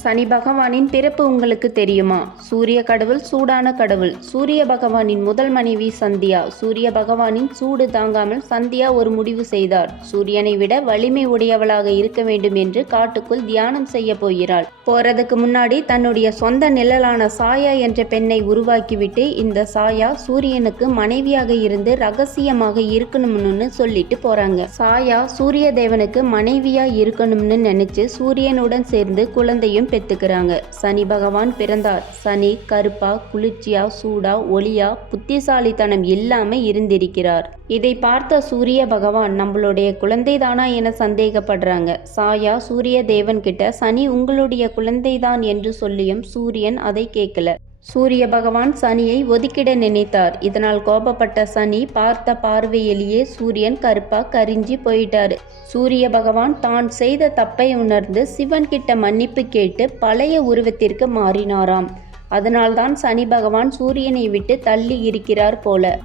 சனி பகவானின் பிறப்பு உங்களுக்கு தெரியுமா? சூரிய கடவுள் சூடான கடவுள். சூரிய பகவானின் முதல் மனைவி சந்தியா. சூரிய பகவானின் சூடு தாங்காமல் சந்தியா ஒரு முடிவு செய்தார். சூரியனை விட வலிமை உடையவளாக இருக்க வேண்டும் என்று காட்டுக்குள் தியானம் செய்ய போகிறாள். போறதுக்கு முன்னாடி தன்னுடைய சொந்த நிழலான சாயா என்ற பெண்ணை உருவாக்கிவிட்டு இந்த சாயா சூரியனுக்கு மனைவியாக இருந்து ரகசியமாக இருக்கணும்னு சொல்லிட்டு போறாங்க. சாயா சூரிய தேவனுக்கு மனைவியா இருக்கணும்னு நினைச்சு சூரியனுடன் சேர்ந்து குழந்தையும் பெற்றுக்கிறாங்க. சனி பகவான் பிறந்தார். சனி கருப்பா குளிர்ச்சியா சூடா ஒளியா புத்திசாலித்தனம் இல்லாம இருந்திருக்கிறார். இதை பார்த்த சூரிய பகவான் நம்மளுடைய குழந்தைதானா என சந்தேகப்படுறாங்க. சாயா சூரிய தேவன் கிட்ட சனி உங்களுடைய குழந்தைதான் என்று சொல்லியும் சூரியன் அதை கேட்கல. சூரிய பகவான் சனியை ஒதுக்கிட நினைத்தார். இதனால் கோபப்பட்ட சனி பார்த்த பார்வையிலேயே சூரியன் கருப்பா கரிஞ்சி போயிட்டாரு. சூரிய பகவான் தான் செய்த தப்பை உணர்ந்து சிவன் கிட்ட மன்னிப்பு கேட்டு பழைய உருவத்திற்கு மாறினாராம். அதனால்தான் சனி பகவான் சூரியனை விட்டு தள்ளி இருக்கிறார் போல.